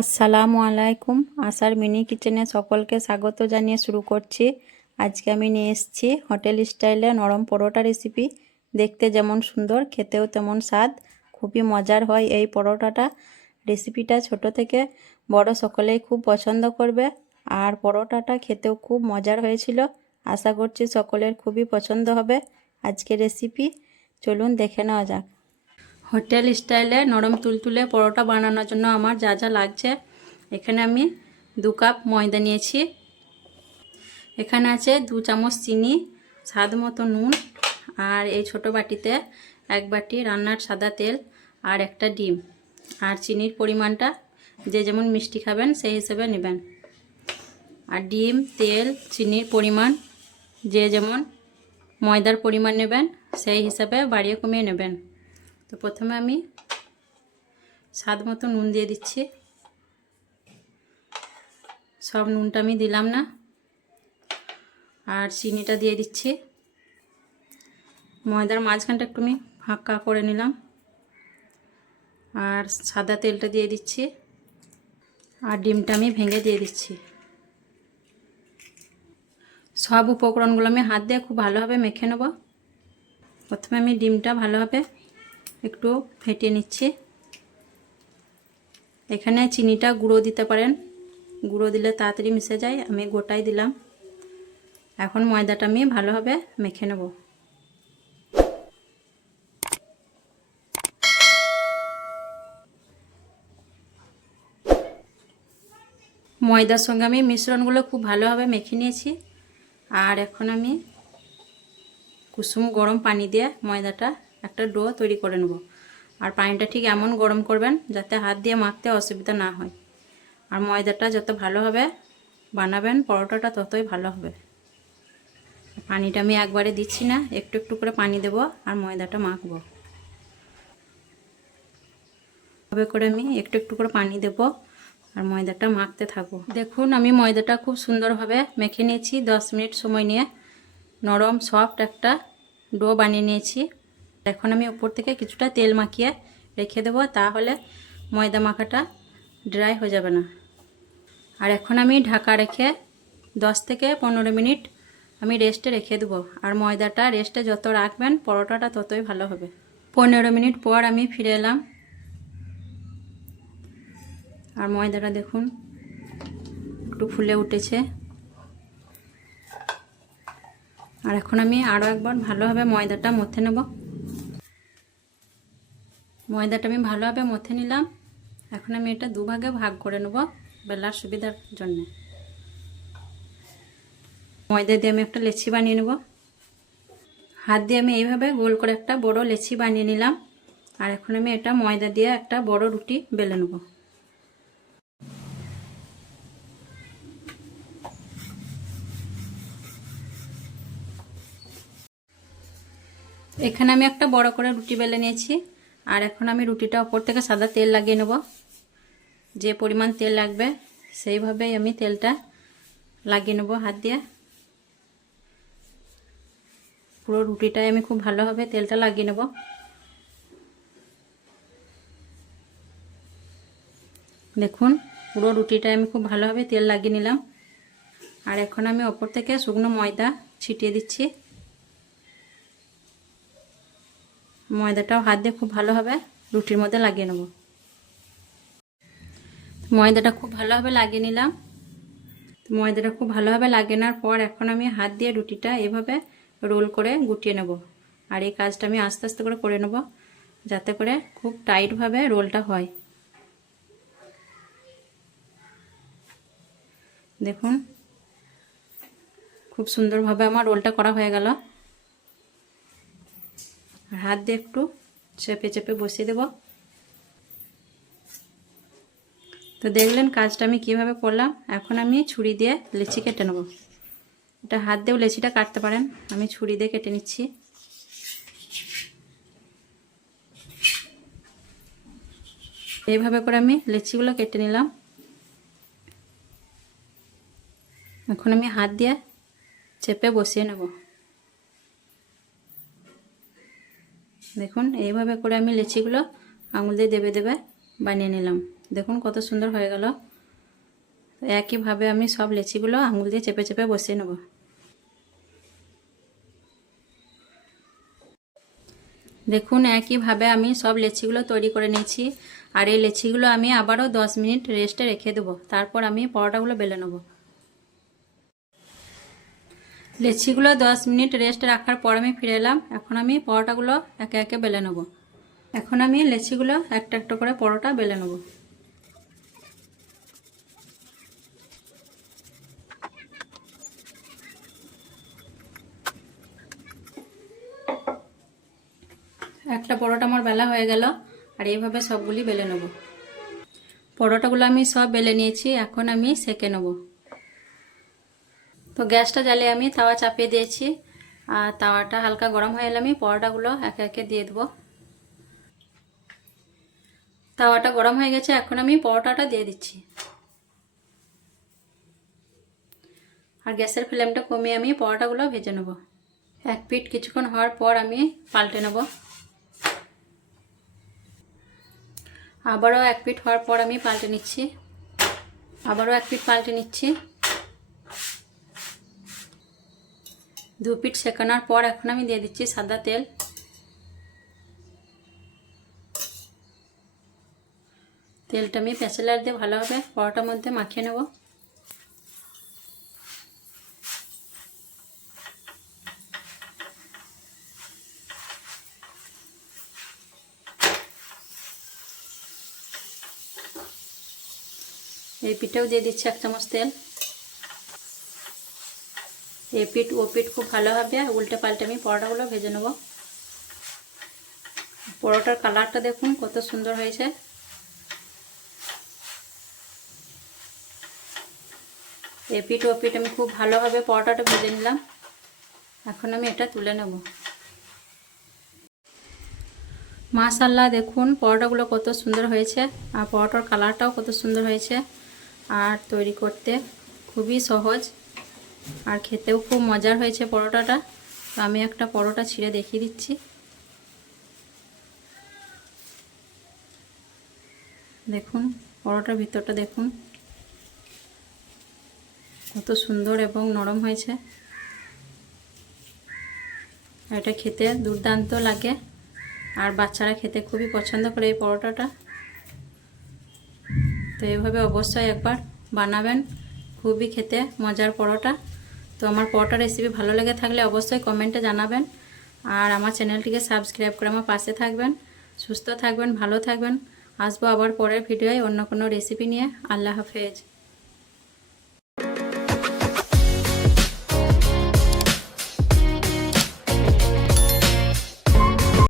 আসসালামু আলাইকুম। আশার মিনি কিচেনে সকলকে স্বাগত জানিয়ে শুরু করছি। আজকে আমি নিয়ে এসেছি হোটেল স্টাইলে নরম পরোটা রেসিপি। দেখতে যেমন সুন্দর, খেতেও তেমন স্বাদ। খুবই মজার হয় এই পরোটাটা। রেসিপিটা ছোট থেকে বড় সকলেই খুব পছন্দ করবে। আর পরোটাটা খেতেও খুব মজার হয়েছিল। আশা করছি সকলের খুবই পছন্দ হবে আজকের রেসিপি। চলুন দেখে নেওয়া যাক। হোটেল স্টাইলে নরম তুলতুলে পরোটা বানানোর জন্য আমার যা যা লাগছে, এখানে আমি 2 কাপ ময়দা নিয়েছি। এখানে আছে 2 চামচ চিনি, স্বাদ মতো নুন, আর এই ছোট বাটিতে 1 বাটি রান্নার সাদা তেল আর একটা ডিম। আর চিনির পরিমাণটা যে যেমন মিষ্টি খাবেন সেই হিসেবে নেবেন। আর ডিম, তেল, চিনির পরিমাণ যে যেমন ময়দার পরিমাণ নেবেন সেই হিসাবে বাড়িয়ে কমিয়ে নেবেন। তো প্রথমে আমি স্বাদ মতো নুন দিয়ে দিচ্ছি। সব নুনটা আমি দিলাম না। আর চিনিটা দিয়ে দিচ্ছি। ময়দার মাঝখানটা একটু আমি ফাঁকা করে নিলাম। আর সাদা তেলটা দিয়ে দিচ্ছি। আর ডিমটা আমি ভেঙে দিয়ে দিচ্ছি। সব উপকরণগুলো আমি হাত দিয়ে খুব ভালোভাবে মেখে নেব। প্রথমে আমি ডিমটা ভালোভাবে একটু ফেটিয়ে নিচ্ছি। এখানে চিনিটা গুঁড়ো দিতে পারেন, গুঁড়ো দিলে তাড়াতাড়ি মিশে যায়, আমি গোটাই দিলাম। এখন ময়দাটা আমি ভালোভাবে মেখে নেব। ময়দার সঙ্গে আমি মিশ্রণগুলো খুব ভালোভাবে মেখে নিয়েছি। আর এখন আমি কুসুম গরম পানি দিয়ে ময়দাটা একটা ডো তৈরি করে নেব। আর পানিটা ঠিক এমন গরম করবেন যাতে হাত দিয়ে মাখতে অসুবিধা না হয়। আর ময়দাটা যত ভালোভাবে বানাবেন পরোটাটা ততই ভালো হবে। পানিটা আমি একবারে দিচ্ছি না, একটু একটু করে পানি দেব আর ময়দাটা মাখবো। এভাবে করে আমি একটু একটু করে পানি দেব আর ময়দাটা মাখতে থাকবো। দেখুন আমি ময়দাটা খুব সুন্দরভাবে মেখে নিয়েছি। 10 মিনিট সময় নিয়ে নরম সফট একটা ডো বানিয়ে নিয়েছি। এখন আমি উপর থেকে কিছুটা তেল মাখিয়ে রেখে দেবো, তাহলে ময়দা মাখাটা ড্রাই হয়ে যাবে না। আর এখন আমি ঢাকা রেখে 10 থেকে 15 মিনিট আমি রেস্টে রেখে দেবো। আর ময়দাটা রেস্টে যত রাখবেন পরোটাটা ততই ভালো হবে। 15 মিনিট পর আমি ফিরে এলাম। আর ময়দাটা দেখুন একটু ফুলে উঠেছে। আর এখন আমি আরও একবার ভালোভাবে ময়দাটা মথে নেব। ময়দাটা আমি ভালোভাবে মথে নিলাম। এখন আমি এটা দুভাগে ভাগ করে নেব বেলার সুবিধার জন্য। ময়দা দিয়ে আমি একটা লেচি বানিয়ে নেব। হাত দিয়ে আমি এইভাবে গোল করে একটা বড় লেচি বানিয়ে নিলাম। আর এখন আমি এটা ময়দা দিয়ে একটা বড় রুটি বেলে নেব। এখানে আমি একটা বড় করে রুটি বেলে নিয়েছি। আর এখন আমি রুটিটা উপর থেকে সাদা তেল লাগিয়ে নেব। যে পরিমাণ তেল লাগবে সেইভাবেই আমি তেলটা লাগিয়ে নেব হাত দিয়ে। পুরো রুটিটায় আমি খুব ভালোভাবে তেলটা লাগিয়ে নেব। দেখুন পুরো রুটিটায় আমি খুব ভালোভাবে তেল লাগিয়ে নিলাম। আর এখন আমি ওপর থেকে শুকনো ময়দা ছিটিয়ে দিচ্ছি। ময়দাটাও হাত দিয়ে খুব ভালোভাবে রুটির মধ্যে লাগিয়ে নেব। ময়দাটা খুব ভালোভাবে লাগিয়ে নিলাম। ময়দাটা খুব ভালোভাবে লাগিয়ে নেওয়ার পর এখন আমি হাত দিয়ে রুটিটা এভাবে রোল করে গুটিয়ে নেব। আর এই কাজটা আমি আস্তে আস্তে করে নেব যাতে করে খুব টাইটভাবে রোলটা হয়। দেখুন খুব সুন্দরভাবে আমার রোলটা করা হয়ে গেল। আর হাত দিয়ে একটু চেপে চেপে বসিয়ে দেব। তো দেখলেন কাজটা আমি কিভাবে করলাম। এখন আমি ছুরি দিয়ে লেচি কেটে নেব। এটা হাত দিয়েও লেচিটা কাটতে পারেন, আমি ছুরি দিয়ে কেটে নিচ্ছি। এইভাবে করে আমি লেচিগুলো কেটে নিলাম। এখন আমি হাত দিয়ে চেপে বসিয়ে নেব। দেখুন এইভাবে করে আমি লেচিগুলো আঙুল দিয়ে দেবে বানিয়ে নিলাম। দেখুন কত সুন্দর হয়ে গেল। একইভাবে আমি সব লেচিগুলো আঙুল দিয়ে চেপে চেপে বসিয়ে নেব। দেখুন একইভাবে আমি সব লেচিগুলো তৈরি করে নিয়েছি। আর এই লেচিগুলো আমি আবারও 10 মিনিট রেস্টে রেখে দেবো। তারপর আমি পরোটাগুলো বেলে নেব। লেচিগুলো 10 মিনিট রেস্ট রাখার পর আমি ফিরে এলাম। এখন আমি পরোটাগুলো একে একে বেলে নেব। এখন আমি লেচিগুলো একটা একটা করে পরোটা বেলে নেব। একটা পরোটা আমার বেলা হয়ে গেল। আর এইভাবে সবগুলি বেলে নেব। পরোটাগুলো আমি সব বেলে নিয়েছি। এখন আমি সেঁকে নেব। তো গ্যাসটা জ্বালিয়ে আমি তাওয়া চাপিয়ে দিয়েছি। আর তাওয়াটা হালকা গরম হয়ে এলে আমি পরোটাগুলো একে একে দিয়ে দেবো। তাওয়াটা গরম হয়ে গেছে। এখন আমি পরোটাটা দিয়ে দিচ্ছি। আর গ্যাসের ফ্লেমটা কমিয়ে আমি পরোটাগুলো ভেজে নেব। এক পিঠ কিছুক্ষণ হওয়ার পর আমি পাল্টে নেব। আবারও এক পিঠ হওয়ার পর আমি পাল্টে নিচ্ছি। আবারও এক পিঠ পাল্টে নিচ্ছি। 2 পিঠ সেকানোর পর এখন আমি দিয়ে দিচ্ছি সাদা তেল। তেলটা আমি প্যাচেলার দিয়ে ভালোভাবে পরোটার মধ্যে মাখিয়ে নেব। এই পিঠেও দিয়ে দিচ্ছি 1 চামচ তেল। এই পিঠ ও পিঠ খুব ভালোভাবে উল্টে পাল্টে আমি পরোটাগুলো ভেজে নেব। পরোটার কালারটা দেখুন কত সুন্দর হয়েছে। এই পিঠ ও পিঠ আমি খুব ভালোভাবে পরোটাটা ভেজে নিলাম। এখন আমি এটা তুলে নেব। মাশাআল্লাহ দেখুন পরোটাগুলো কত সুন্দর হয়েছে। আর পরোটার কালারটাও কত সুন্দর হয়েছে। আর তৈরি করতে খুবই সহজ আর খেতেও খুব মজার হয়েছে পরোটাটা। তো আমি একটা পরোটা ছিঁড়ে দেখিয়ে দিচ্ছি। দেখুন পরোটার ভিতরটা দেখুন কত সুন্দর এবং নরম হয়েছে। এটা খেতে দুর্দান্ত লাগে। আর বাচ্চারা খেতে খুবই পছন্দ করে এই পরোটাটা। তো এইভাবে অবশ্যই একবার বানাবেন। খুবই খেতে মজার পরোটা। তো আমার পরোটা রেসিপি ভালো লেগে থাকলে অবশ্যই কমেন্টে জানাবেন। আর আমার চ্যানেলটিকে সাবস্ক্রাইব করে আমার পাশে থাকবেন। সুস্থ থাকবেন, ভালো থাকবেন। আসবো আবার পরের ভিডিওয় অন্য কোনো রেসিপি নিয়ে। আল্লাহ হাফেজ।